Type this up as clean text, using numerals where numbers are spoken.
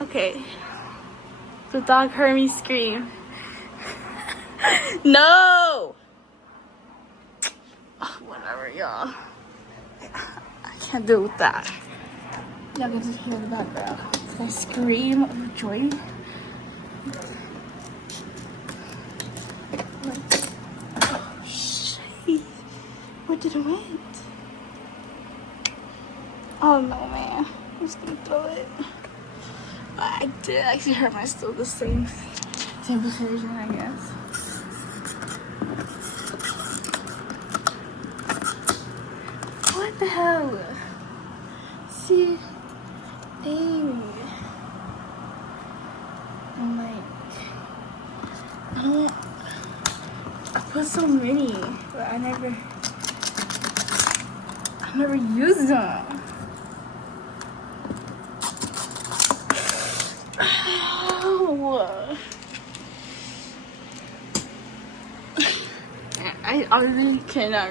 Okay. The dog heard me scream. No! Oh, whatever, y'all. I can't deal with that. Y'all can just hear the background. I scream of joy. Oh, shit. Where did it went? Oh, no, man. I'm just gonna throw it. I did actually hurt my still the same version, I guess. What the hell? See, dang. I'm like, I put so many, but I never used them. Ow. I honestly cannot